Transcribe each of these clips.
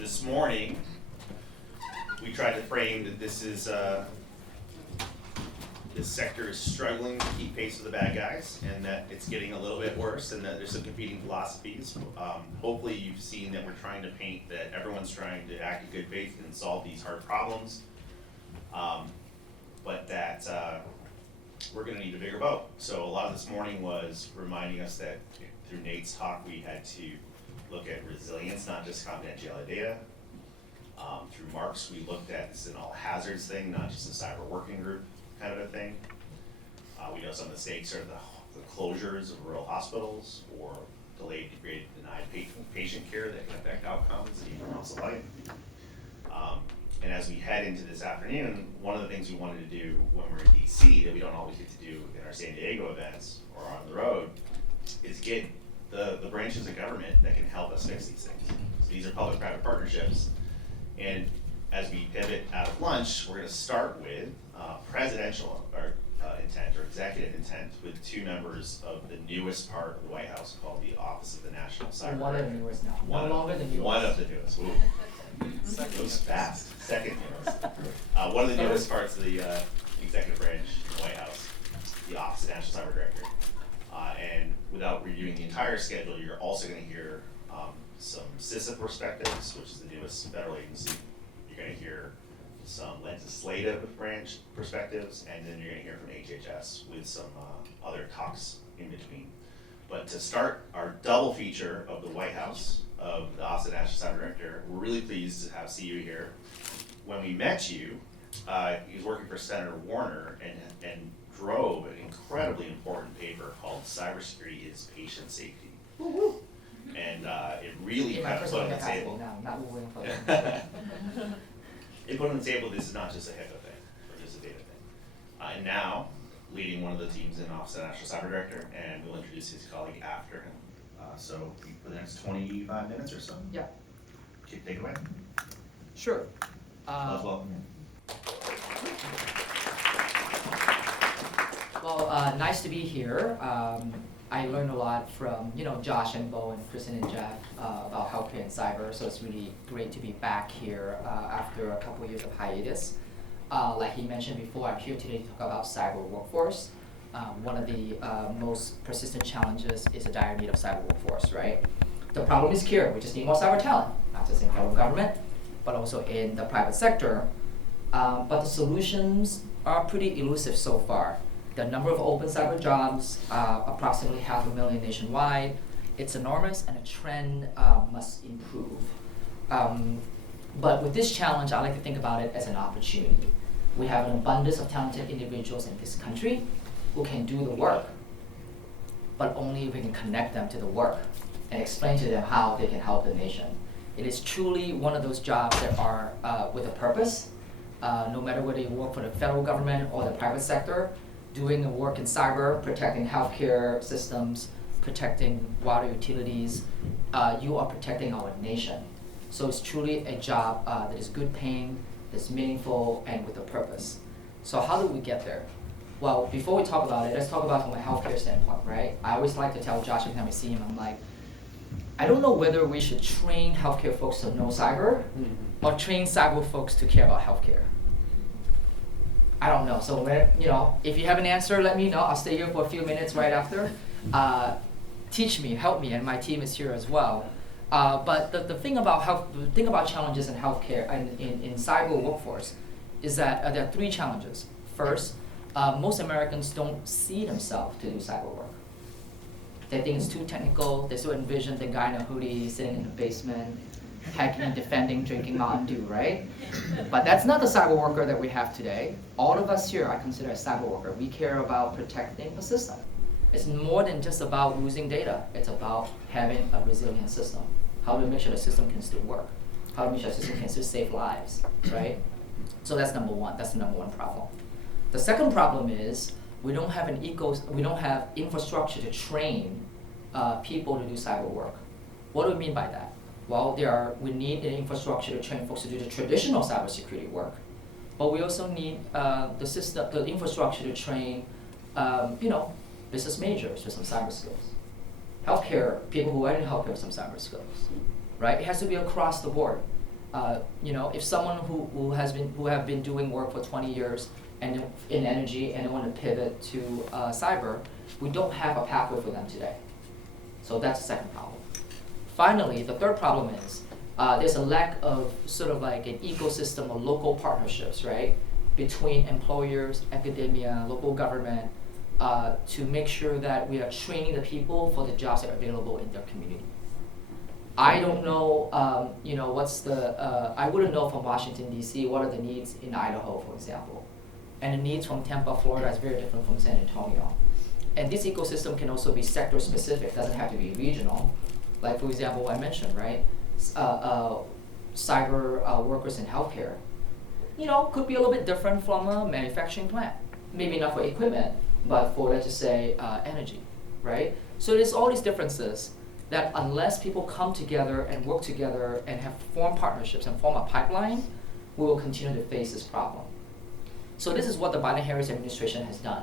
So this morning, we tried to frame that this sector is struggling to keep pace with the bad guys, and that it's getting a little bit worse, and that there's some competing philosophies. Hopefully you've seen that we're trying to paint that everyone's trying to act in good faith and solve these hard problems, but that we're gonna need a bigger boat. So a lot of this morning was reminding us that through Nate's talk, we had to look at resilience, not just confidentiality data. Through Mark's, we looked at this is an all hazards thing, not just a cyber working group kind of a thing. We know some of the stakes are the closures of rural hospitals or delayed, degraded, denied patient care that can affect outcomes and even loss of life. And as we head into this afternoon, one of the things we wanted to do when we're in DC that we don't always get to do in our San Diego events or on the road is get the branches of government that can help us fix these things. So these are public-private partnerships. And as we pivot out of lunch, we're gonna start with presidential intent or executive intent with two members of the newest part of the White House called the Office of the National Cyber. One of the newest now, no longer the newest. One of the newest, ooh. It goes fast, second newest. One of the newest parts of the executive branch of the White House, the Office of the National Cyber Director. And without reviewing the entire schedule, you're also gonna hear some CISA perspectives, which is the newest federal agency. You're gonna hear some legislative branch perspectives, and then you're gonna hear from HHS with some other talks in between. But to start our double feature of the White House, of the Office of the National Cyber Director, we're really pleased to have Seeyew here. When we met you, he was working for Senator Warner and drove an incredibly important paper called Cybersecurity is Patient Safety. Woo-hoo. And it really kind of put on the table. Now, not moving forward. It put on the table, this is not just a HIPAA thing, or just a data thing. And now, leading one of the teams in Office of the National Cyber Director, and we'll introduce his colleague after him. So for the next 25 minutes or so. Yeah. Take it away. Sure. Welcome. Well, nice to be here. I learned a lot from Josh and Bo and Kristen and Jeff about healthcare and cyber, so it's really great to be back here after a couple years of hiatus. Like he mentioned before, I'm here today to talk about cyber workforce. One of the most persistent challenges is a dire need of cyber workforce, right? The problem is here, we just need more cyber talent, not just in federal government, but also in the private sector. But the solutions are pretty elusive so far. The number of open cyber jobs, approximately 500,000 nationwide, it's enormous, and the trend must improve. But with this challenge, I like to think about it as an opportunity. We have an abundance of talented individuals in this country who can do the work, but only if we can connect them to the work and explain to them how they can help the nation. It is truly one of those jobs that are with a purpose, no matter whether you work for the federal government or the private sector, doing the work in cyber, protecting healthcare systems, protecting water utilities, you are protecting our nation. So it's truly a job that is good paying, that's meaningful, and with a purpose. So how do we get there? Well, before we talk about it, let's talk about it from a healthcare standpoint, right? I always like to tell Josh every time I see him, I'm like, I don't know whether we should train healthcare folks to know cyber or train cyber folks to care about healthcare. I don't know. So if you have an answer, let me know. I'll stay here for a few minutes right after. Teach me, help me, and my team is here as well. But the thing about challenges in healthcare and in cyber workforce is that there are three challenges. First, most Americans don't see themselves to do cyber work. They think it's too technical. They still envision the guy in a hoodie sitting in the basement, hacking, defending, drinking Mountain Dew, right? But that's not the cyber worker that we have today. All of us here I consider a cyber worker. We care about protecting the system. It's more than just about losing data. It's about having a resilient system. How do we make sure the system can still work? How do we make sure the system can still save lives, right? So that's number one. That's the number one problem. The second problem is we don't have infrastructure to train people to do cyber work. What do we mean by that? Well, we need an infrastructure to train folks to do the traditional cybersecurity work, but we also need the infrastructure to train, business majors with some cyber skills. Healthcare, people who are in healthcare with some cyber skills, right? It has to be across the board. If someone who have been doing work for 20 years and in energy and they want to pivot to cyber, we don't have a pathway for them today. So that's the second problem. Finally, the third problem is there's a lack of sort of like an ecosystem of local partnerships, right, between employers, academia, local government, to make sure that we are training the people for the jobs that are available in their community. I don't know, I wouldn't know from Washington, D.C. what are the needs in Idaho, for example. And the needs from Tampa, Florida is very different from San Antonio. And this ecosystem can also be sector specific, doesn't have to be regional. Like, for example, I mentioned, right? Cyber workers in healthcare, could be a little bit different from a manufacturing plant. Maybe not for equipment, but for, let's just say, energy, right? So there's all these differences that unless people come together and work together and have formed partnerships and form a pipeline, we will continue to face this problem. So this is what the Biden-Harris administration has done.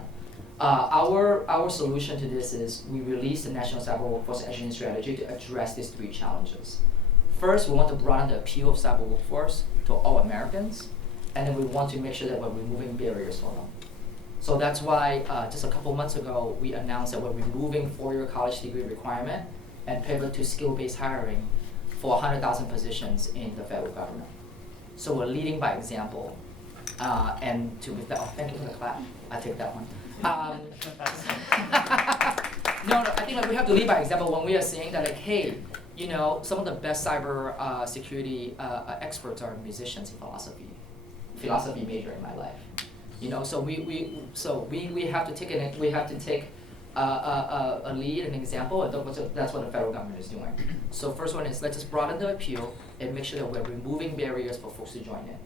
Our solution to this is we released the National Cyber Workforce Action Strategy to address these three challenges. First, we want to broaden the appeal of cyber workforce to all Americans, and then we want to make sure that we're removing barriers for them. So that's why just a couple months ago, we announced that we're removing four-year college degree requirement and pivot to skill-based hiring for 100,000 positions in the federal government. So we're leading by example. And to with that, thank you for the clap. I take that one. No, I think we have to lead by example when we are saying that, hey, some of the best cyber security experts are musicians in philosophy major in my life. So we have to take a lead, an example, and that's what the federal government is doing. So first one is let's just broaden the appeal and make sure that we're removing barriers for folks to join in.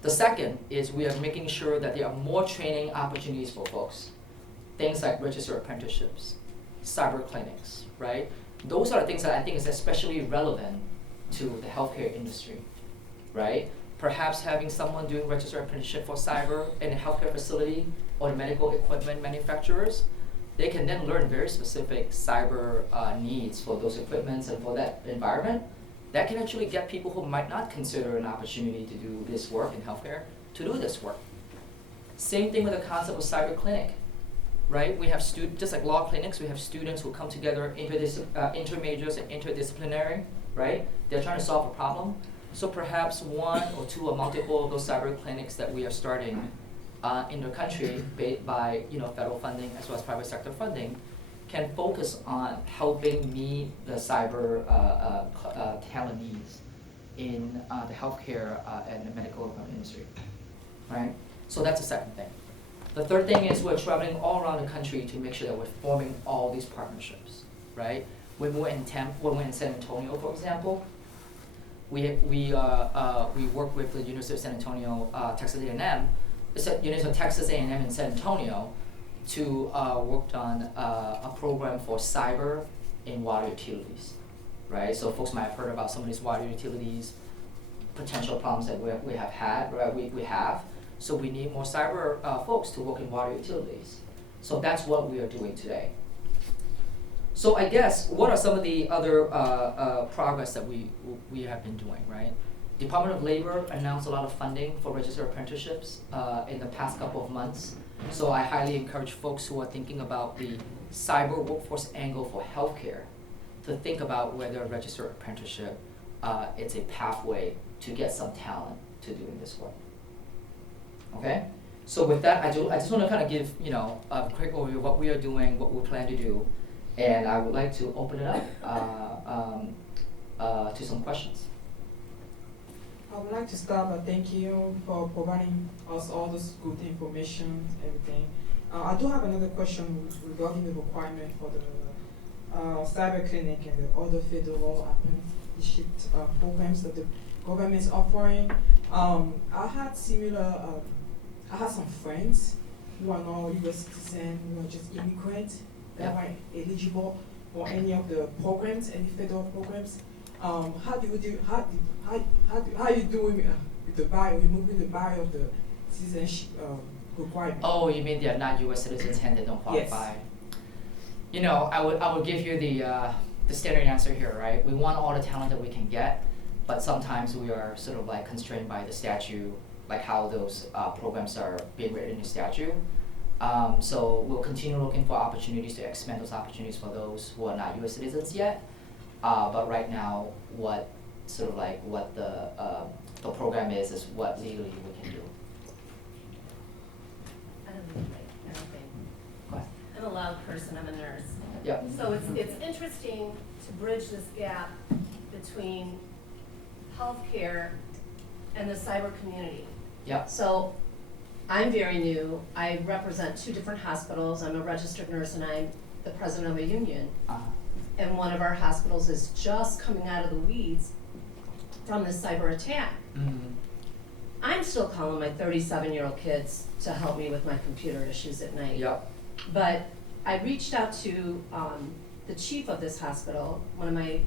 The second is we are making sure that there are more training opportunities for folks. Things like registered apprenticeships, cyber clinics, right? Those are the things that I think is especially relevant to the healthcare industry, right? Perhaps having someone doing registered apprenticeship for cyber in a healthcare facility or medical equipment manufacturers, they can then learn very specific cyber needs for those equipments and for that environment. That can actually get people who might not consider an opportunity to do this work in healthcare to do this work. Same thing with the concept of cyber clinic, right? We have just like law clinics, we have students who come together, intermajors and interdisciplinary, right? They're trying to solve a problem. So perhaps one or two or multiple of those cyber clinics that we are starting in the country by federal funding as well as private sector funding can focus on helping meet the cyber talent needs in the healthcare and the medical equipment industry, right? So that's the second thing. The third thing is we're traveling all around the country to make sure that we're forming all these partnerships, right? When we're in San Antonio, for example, we work with the University of San Antonio, Texas A&M, University of Texas A&M in San Antonio, to worked on a program for cyber in water utilities, right? So folks might have heard about some of these water utilities, potential problems that we have had, right? We have. So we need more cyber folks to work in water utilities. So that's what we are doing today. So I guess, what are some of the other progress that we have been doing, right? Department of Labor announced a lot of funding for registered apprenticeships in the past couple of months. So I highly encourage folks who are thinking about the cyber workforce angle for healthcare to think about whether a registered apprenticeship it's a pathway to get some talent to doing this work. Okay? So with that, I just want to kind of give a quick overview of what we are doing, what we plan to do, and I would like to open it up to some questions. I would like to start by thanking you for providing us all this good information, everything. I do have another question regarding the requirement for the cyber clinic and the other federal apprenticeship programs that the government is offering. I had some friends who are now U.S. citizens, who are just immigrants, that were eligible for any of the programs, any federal programs. How you doing with the removing the barrier of the citizenship requirement? Oh, you mean they're not U.S. citizens and they don't qualify? Yes. I would give you the standard answer here, right? We want all the talent that we can get, but sometimes we are sort of like constrained by the statute, like how those programs are being written in the statute. So we'll continue looking for opportunities to expand those opportunities for those who are not U.S. citizens yet. But right now, what the program is what legally we can do. I don't need to make anything. Go ahead. I'm a loud person, I'm a nurse. Yeah. So it's interesting to bridge this gap between healthcare and the cyber community. Yeah. So I'm very new. I represent 2 different hospitals. I'm a registered nurse and I'm the president of a union. And one of our hospitals is just coming out of the weeds from this cyber attack. Mm-hmm. I'm still calling my 37-year-old kids to help me with my computer issues at night. Yep. But I reached out to the chief of this hospital, one of my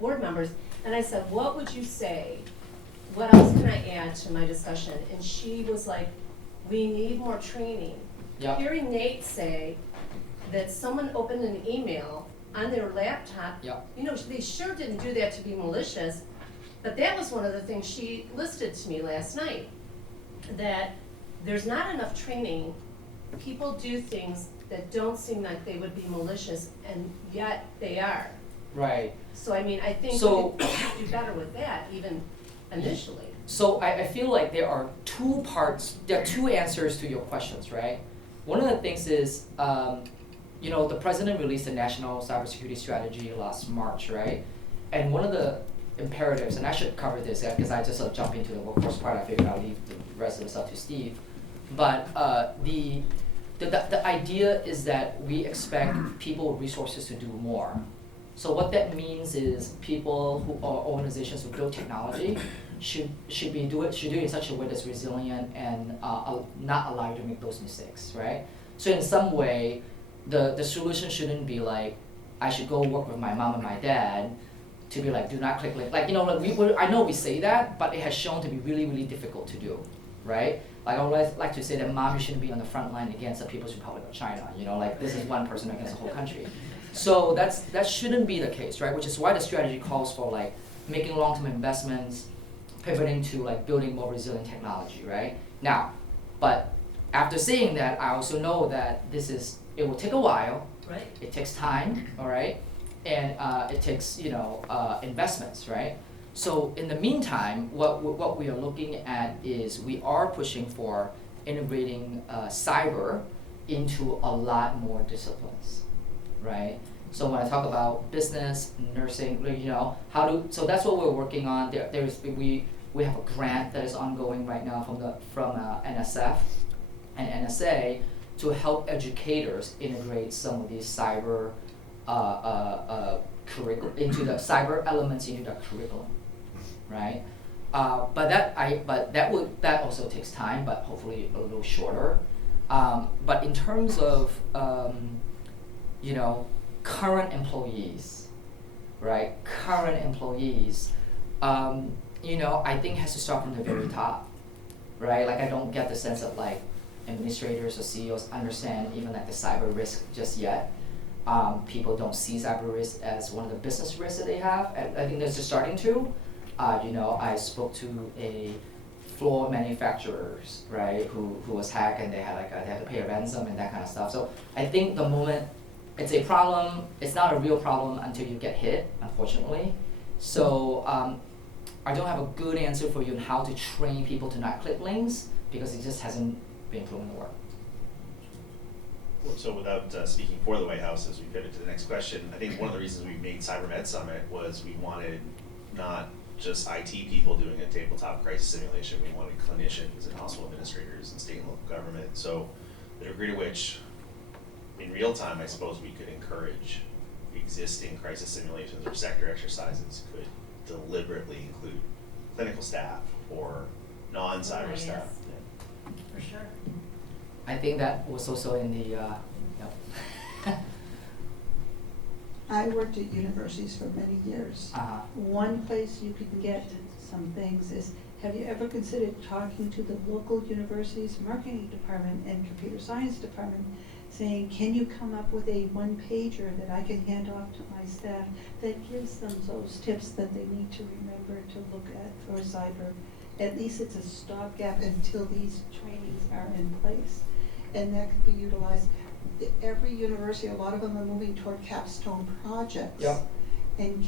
board members, and I said, what would you say? What else can I add to my discussion? And she was like, we need more training. Yep. Hearing Nate say that someone opened an email on their laptop, Yep. you know, they sure didn't do that to be malicious, but that was one of the things she listed to me last night, that there's not enough training. People do things that don't seem like they would be malicious, and yet they are. Right. So I mean, I think So- we could do better with that, even initially. So I feel like there are 2 answers to your questions, right? One of the things is, the president released a national cybersecurity strategy last March, right? And one of the imperatives, and I should cover this because I just jumped into the workforce part, I figured I'll leave the rest of this up to Steve. But the idea is that we expect people with resources to do more. So what that means is people or organizations who build technology should do it in such a way that's resilient and not allow you to make those mistakes, right? So in some way, the solution shouldn't be like, I should go work with my mom and my dad to be like, do not click link. I know we say that, but it has shown to be really, really difficult to do, right? Like I always like to say that mom, you shouldn't be on the front line against the People's Republic of China. This is one person against the whole country. So that shouldn't be the case, right? Which is why the strategy calls for like making long-term investments, pivoting to like building more resilient technology, right? Now, but after saying that, I also know that it will take a while. Right. It takes time, all right, and it takes investments, right? So in the meantime, what we are looking at is we are pushing for integrating cyber into a lot more disciplines, right? So when I talk about business, nursing, so that's what we're working on. We have a grant that is ongoing right now from NSF and NSA to help educators integrate some of these cyber into the cyber elements into the curriculum, right? But that also takes time, but hopefully a little shorter. But in terms of current employees, right? I think has to start from the very top, right? Like I don't get the sense of like administrators or CEOs understand even like the cyber risk just yet. People don't see cyber risk as one of the business risks that they have. I think they're just starting to. I spoke to a floor manufacturers, right, who was hacked and they had to pay a ransom and that kind of stuff. So I think the moment it's a problem, it's not a real problem until you get hit, unfortunately. So I don't have a good answer for you on how to train people to not click links because it just hasn't been proven to work. So without speaking for the White House, as we pivot to the next question, I think one of the reasons we made CyberMed Summit was we wanted not just IT people doing a tabletop crisis simulation, we wanted clinicians and hospital administrators and state and local government. So the degree to which, in real time, I suppose we could encourage existing crisis simulations or sector exercises could deliberately include clinical staff or non-cyber yes. staff. For sure. I think that was also in the, I worked at universities for many years. One place you can get some things is, have you ever considered talking to the local university's marketing department and computer science department, saying, can you come up with a one-pager that I can hand off to my staff that gives them those tips that they need to remember to look at for cyber? At least it's a stopgap until these trainings are in place. And that could be utilized. Every university, a lot of them are moving toward capstone projects. Yep. And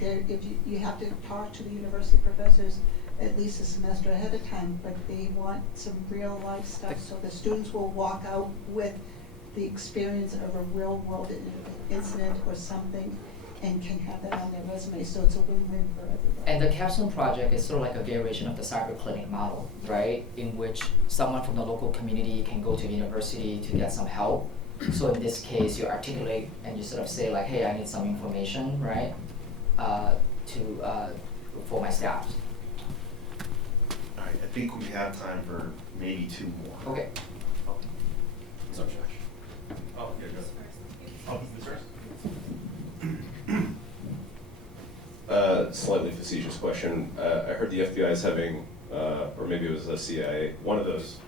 if you have to talk to the university professors at least a semester ahead of time, but they want some real life stuff, so the students will walk out with the experience of a real world incident or something and can have that on their resume, so it's a win-win for everybody. And the capstone project is sort of like a variation of the cyber clinic model, right? In which someone from the local community can go to the university to get some help. So in this case, you articulate and you sort of say like, hey, I need some information, right? For my staff. All right, I think we have time for maybe 2 more. Okay. Oh, sorry, Josh. Oh, yeah, go. Oh, this first? Slightly facetious question. I heard the FBI is having, or maybe it was the CIA, one of those,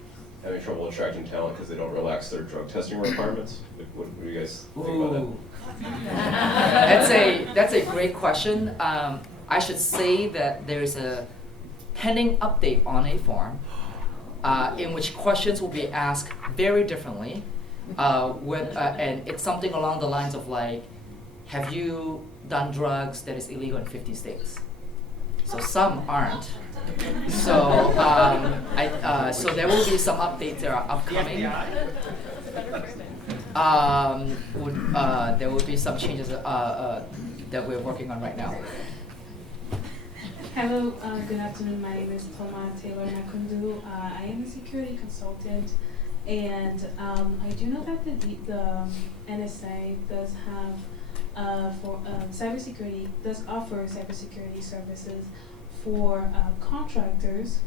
having trouble attracting talent because they don't relax their drug testing requirements. What do you guys think about that? That's a great question. I should say that there's a pending update on a form in which questions will be asked very differently, and it's something along the lines of like, have you done drugs that is illegal in 50 states? So some aren't. So so there will be some updates that are upcoming. There will be some changes that we're working on right now. Hello, good afternoon. My name is Toma Taylor Nakundu. I am a security consultant, and I do know that the NSA does have cybersecurity, does offer cybersecurity services for contractors.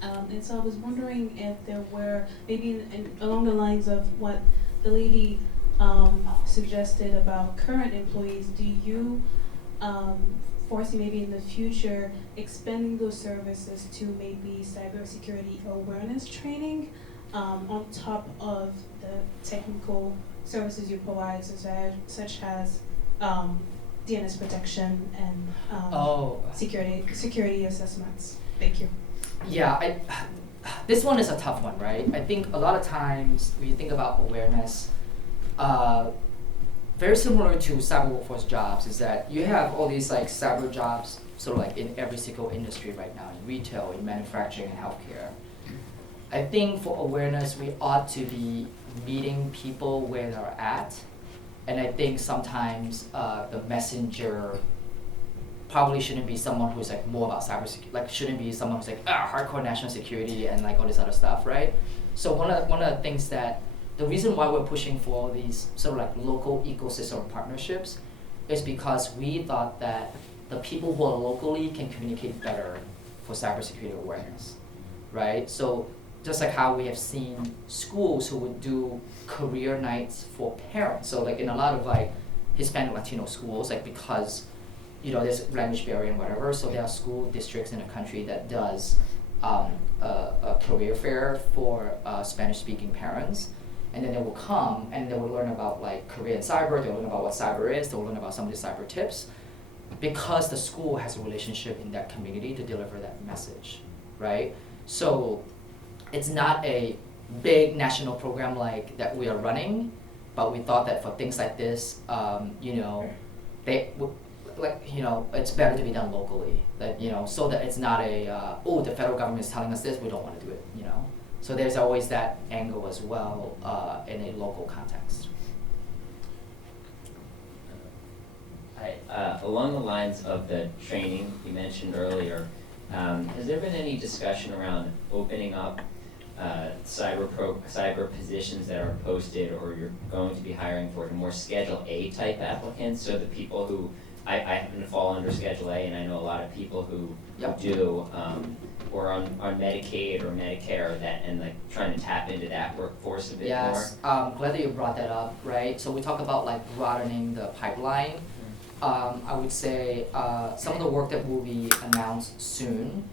And so I was wondering if there were, maybe along the lines of what the lady suggested about current employees, do you foresee maybe in the future expanding those services to maybe cybersecurity awareness training on top of the technical services you provide, such as DNS protection and security assessments? Thank you. Yeah, this one is a tough one, right? I think a lot of times when you think about awareness, very similar to cyber workforce jobs is that you have all these like cyber jobs sort of like in every single industry right now, in retail, in manufacturing, and healthcare. I think for awareness, we ought to be meeting people where they're at. And I think sometimes the messenger probably shouldn't be someone who's like more about cybersecurity, like shouldn't be someone who's like hardcore national security and like all this other stuff, right? So one of the things that, the reason why we're pushing for all these sort of like local ecosystem partnerships is because we thought that the people who are locally can communicate better for cybersecurity awareness, right? So just like how we have seen schools who would do career nights for parents. So like in a lot of like Hispanic Latino schools, like because there's language barrier and whatever, so there are school districts in the country that does a career fair for Spanish-speaking parents, and then they will come and they will learn about like career in cyber, they'll learn about what cyber is, they'll learn about some of the cyber tips, because the school has a relationship in that community to deliver that message, right? So it's not a big national program like that we are running, but we thought that for things like this, it's better to be done locally. That so that it's not the federal government is telling us this, we don't want to do it. So there's always that angle as well in a local context. Along the lines of the training you mentioned earlier, has there been any discussion around opening up cyber positions that are posted or you're going to be hiring for more Schedule A type applicants? So the people who, I happen to fall under Schedule A, and I know a lot of people who do, or on Medicaid or Medicare, and like trying to tap into that workforce a bit more. Yes, glad that you brought that up, right? So we talk about like broadening the pipeline. I would say some of the work that will be announced soon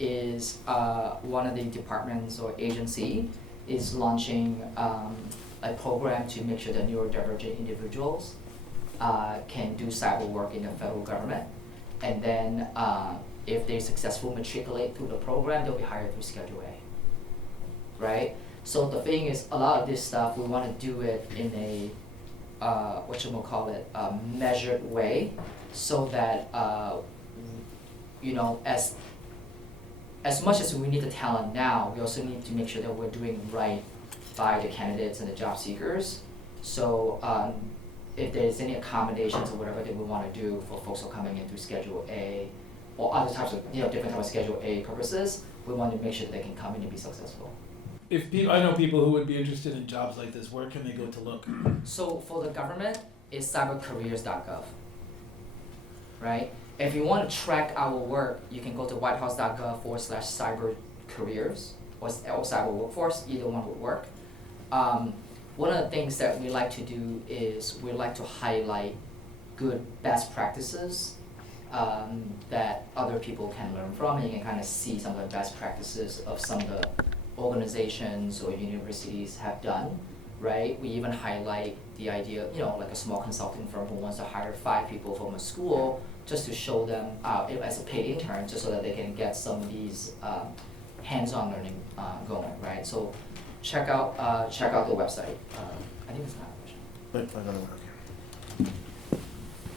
is one of the departments or agency is launching a program to make sure that neurodivergent individuals can do cyber work in the federal government. And then if they successfully matriculate through the program, they'll be hired through Schedule A, right? So the thing is, a lot of this stuff, we want to do it in a, measured way, so that, as much as we need the talent now, we also need to make sure that we're doing right by the candidates and the job seekers. So if there's any accommodations or whatever that we want to do for folks who are coming in through Schedule A, or other types of, different types of Schedule A purposes, we want to make sure that they can come in and be successful. I know people who would be interested in jobs like this, where can they go to look? So for the government, it's cybercareers.gov, right? If you want to track our work, you can go to whitehouse.gov/cybercareers or cyber workforce, either one would work. One of the things that we like to do is we like to highlight good best practices that other people can learn from, and you can kind of see some of the best practices of some of the organizations or universities have done, right? We even highlight the idea, like a small consulting firm who wants to hire 5 people from a school just to show them as a paid intern, just so that they can get some of these hands-on learning going, right? So check out the website. I think it's not a question.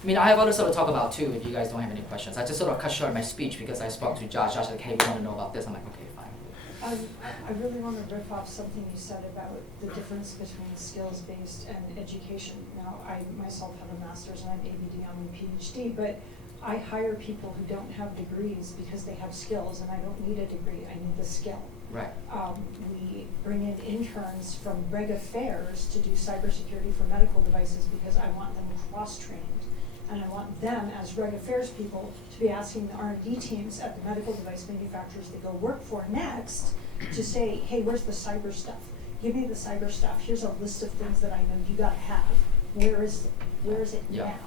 I mean, I have other stuff to talk about too, if you guys don't have any questions. I just sort of cut short my speech because I spoke to Josh. Josh said, hey, we want to know about this. I'm like, okay, fine. I really want to riff off something you said about the difference between skills-based and education. Now, I myself have a master's and I'm ABD on my PhD, but I hire people who don't have degrees because they have skills, and I don't need a degree, I need the skill. Right. We bring in interns from Reg Affairs to do cybersecurity for medical devices because I want them cross-trained. And I want them, as Reg Affairs people, to be asking the R&D teams at the medical device manufacturers they go work for next to say, hey, where's the cyber stuff? Give me the cyber stuff. Here's a list of things that I know you gotta have. Where is it Yeah.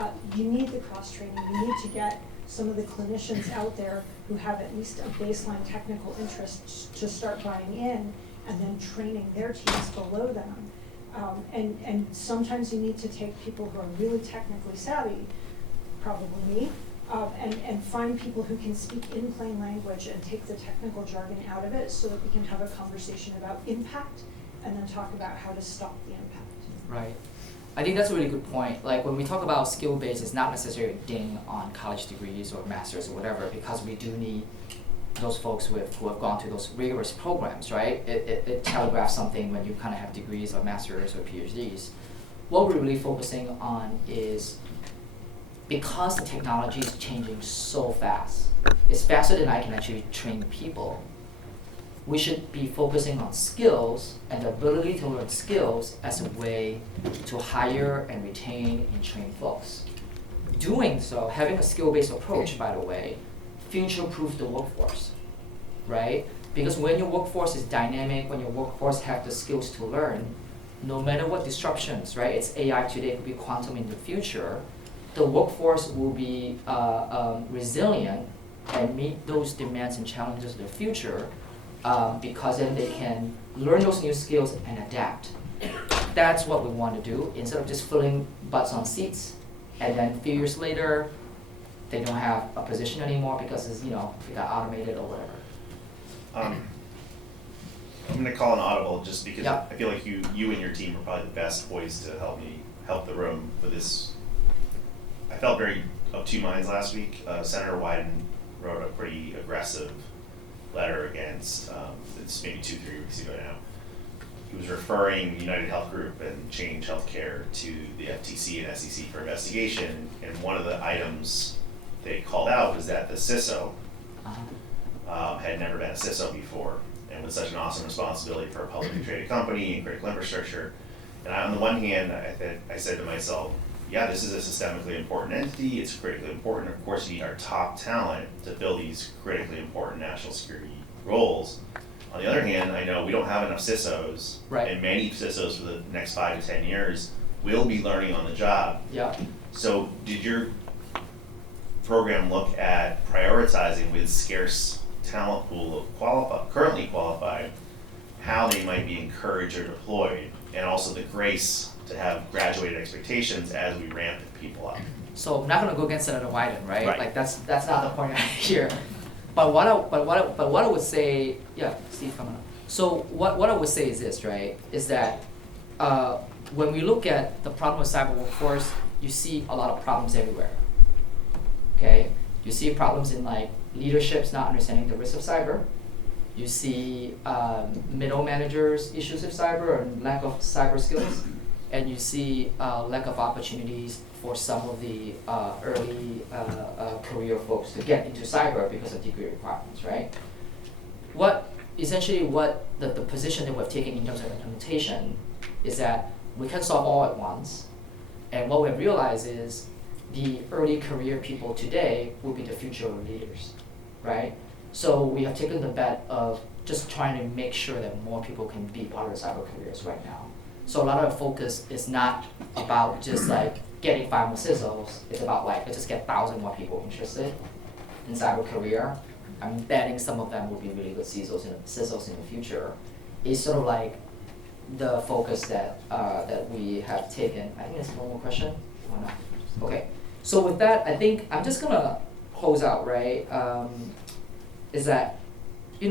now? You need the cross-training. You need to get some of the clinicians out there who have at least a baseline technical interest to start buying in, and then training their teams below them. And sometimes you need to take people who are really technically savvy, probably me, and find people who can speak in plain language and take the technical jargon out of it, so that we can have a conversation about impact and then talk about how to stop the impact. Right. I think that's a really good point. Like when we talk about skill-based, it's not necessarily a ding on college degrees or masters or whatever, because we do need those folks who have gone through those rigorous programs, right? It telegraphs something when you kind of have degrees or masters or PhDs. What we're really focusing on is, because the technology is changing so fast, it's faster than I can actually train people, we should be focusing on skills and the ability to learn skills as a way to hire and retain and train folks. Doing so, having a skill-based approach, by the way, future-proof the workforce, right? Because when your workforce is dynamic, when your workforce have the skills to learn, no matter what disruptions, right? It's AI today, it could be quantum in the future, the workforce will be resilient and meet those demands and challenges of the future, because then they can learn those new skills and adapt. That's what we want to do, instead of just filling butts on seats, and then a few years later, they don't have a position anymore because it's, it got automated or whatever. I'm gonna call an audible just because Yeah. I feel like you and your team are probably the best poised to help the room with this. I felt very of two minds last week. Senator Wyden wrote a pretty aggressive letter against, it's maybe 2-3 weeks ago now. He was referring United Health Group and Change Healthcare to the FTC and SEC for investigation, and one of the items they called out was that the CISO had never been a CISO before, and with such an awesome responsibility for a publicly traded company and critical infrastructure. And on the one hand, I said to myself, yeah, this is a systemically important entity, it's critically important. Of course, we need our top talent to fill these critically important national security roles. On the other hand, I know we don't have enough CISOs, Right. and many CISOs for the next 5 to 10 years will be learning on the job. Yeah. So did your program look at prioritizing with scarce talent pool of currently qualified, how they might be encouraged or deployed, and also the grace to have graduated expectations as we ramp people up. So I'm not gonna go against Senator Wyden, right? Right. Like that's not the point here. But what I would say, yeah, Steve, come on. So what I would say is this, right? Is that when we look at the problem with cyber workforce, you see a lot of problems everywhere. Okay, you see problems in like leaderships not understanding the risks of cyber. You see middle managers issues with cyber and lack of cyber skills, and you see lack of opportunities for some of the early career folks to get into cyber because of degree requirements, right? What the position that we've taken in terms of implementation is that we can solve all at once, and what we've realized is the early career people today will be the future leaders, right? So we have taken the bet of just trying to make sure that more people can be part of the cyber careers right now. So a lot of the focus is not about just like getting 5 more CISOs, it's about like, let's just get 1,000 more people interested in cyber career. I'm betting some of them will be really good CISOs in the future. It's sort of like the focus that we have taken. I think there's one more question, or not? Okay, so with that, I think I'm just gonna close out, right? Is that, we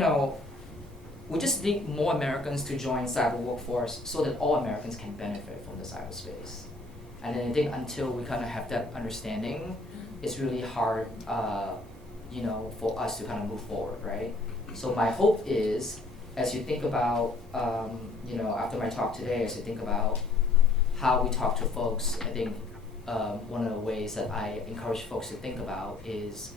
just need more Americans to join cyber workforce so that all Americans can benefit from the cyberspace. And then I think until we kind of have that understanding, it's really hard, for us to kind of move forward, right? So my hope is, as you think about, after my talk today, as you think about how we talk to folks, I think one of the ways that I encourage folks to think about is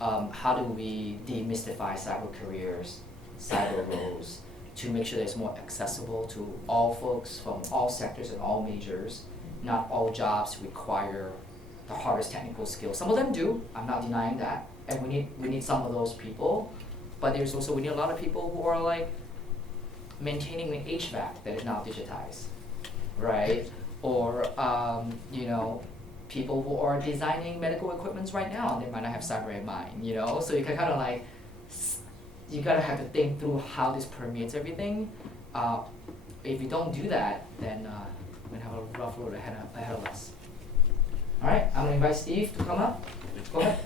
how do we demystify cyber careers, cyber roles, to make sure that it's more accessible to all folks from all sectors and all majors. Not all jobs require the hardest technical skills. Some of them do, I'm not denying that, and we need some of those people, but there's also, we need a lot of people who are like maintaining the HVAC that is now digitized, right? Or, people who are designing medical equipments right now, and they might not have cyber in mind, So you can kind of like, you gotta have to think through how this permeates everything. If you don't do that, then we're gonna have a rough road ahead of us. All right, I'm gonna invite Steve to come up. Go ahead.